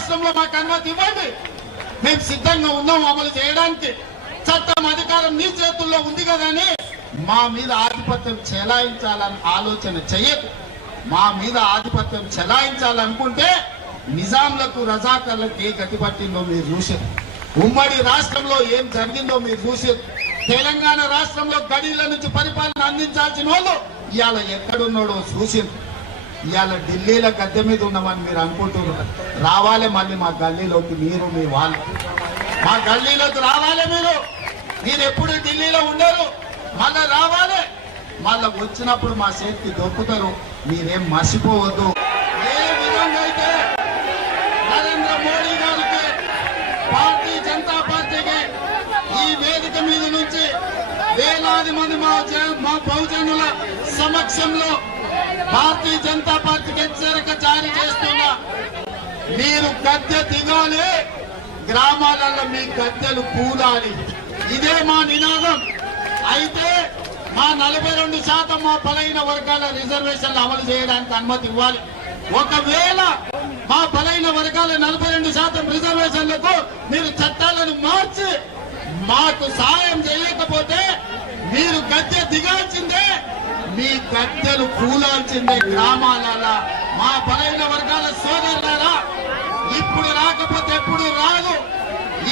రాష్ట్రంలో మాకు అనుమతి ఇవ్వండి, మేము సిద్ధంగా ఉన్నాం అమలు చేయడానికి. చట్టం అధికారం నీ చేతుల్లో ఉంది కదని మా మీద ఆధిపత్యం చెలాయించాలని ఆలోచన చేయదు. మా మీద ఆధిపత్యం చెలాయించాలనుకుంటే నిజాంలకు రజాకర్లకు ఏ గతి పట్టిందో మీరు చూసారు. ఉమ్మడి రాష్ట్రంలో ఏం జరిగిందో మీరు చూసారు. తెలంగాణ రాష్ట్రంలో గడీల నుంచి పరిపాలన అందించాల్సిన వాళ్ళు ఇవాళ ఎక్కడున్నాడో చూసారు. ఇవాళ ఢిల్లీలో గద్దె మీద ఉన్నామని మీరు అనుకుంటున్నారు. రావాలి మళ్ళీ మా గల్లీలోకి, మీరు మీ వాళ్ళు మా గల్లీలోకి రావాలి. మీరు ఎప్పుడు ఢిల్లీలో ఉండరు, మళ్ళా రావాలి. మళ్ళా వచ్చినప్పుడు మా చేతికి దొక్కుతారు. మీరేం మర్చిపోవద్దు. ఏ విధంగా అయితే నరేంద్ర మోడీ గారికి, భారతీయ జనతా పార్టీకి ఈ వేదిక మీద నుంచి వేలాది మంది మా బహుజనుల సమక్షంలో భారతీయ జనతా పార్టీకి హెచ్చరిక జారీ చేస్తున్నా, మీరు గద్దె దిగాలి, గ్రామాలలో మీ గద్దెలు కూలాలి. ఇదే మా నినాదం. అయితే మా 42% మా బలైన వర్గాల రిజర్వేషన్లు అమలు చేయడానికి అనుమతి ఇవ్వాలి. ఒకవేళ మా బలైన వర్గాల 42% రిజర్వేషన్లకు మీరు చట్టాలను మార్చి మాకు సాయం చేయకపోతే మీరు గద్దె దిగాల్సిందే, మీ గద్దెలు కూలాల్సిందే. గ్రామాలలో మా బలైన వర్గాల సోదరులారా, ఇప్పుడు రాకపోతే ఎప్పుడు రాదు,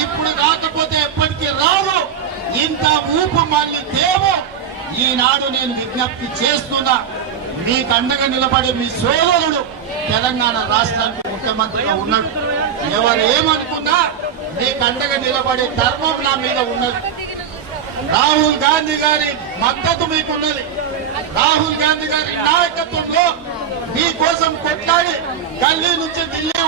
ఇప్పుడు రాకపోతే ఎప్పటికీ రాదు. ఇంత ఊపు మళ్ళీ దేవు. ఈనాడు నేను విజ్ఞప్తి చేస్తున్నా, మీకు అండగా నిలబడే మీ సోదరుడు తెలంగాణ రాష్ట్రానికి ముఖ్యమంత్రిగా ఉన్నాడు. ఎవరు ఏమనుకున్నా మీకు అండగా నిలబడే ధర్మం నా మీద ఉన్నది. రాహుల్ గాంధీ గారి మద్దతు మీకున్నది. రాహుల్ గాంధీ గారి నాయకత్వంలో మీకోసం కొట్లాడి గల్లీ నుంచి ఢిల్లీ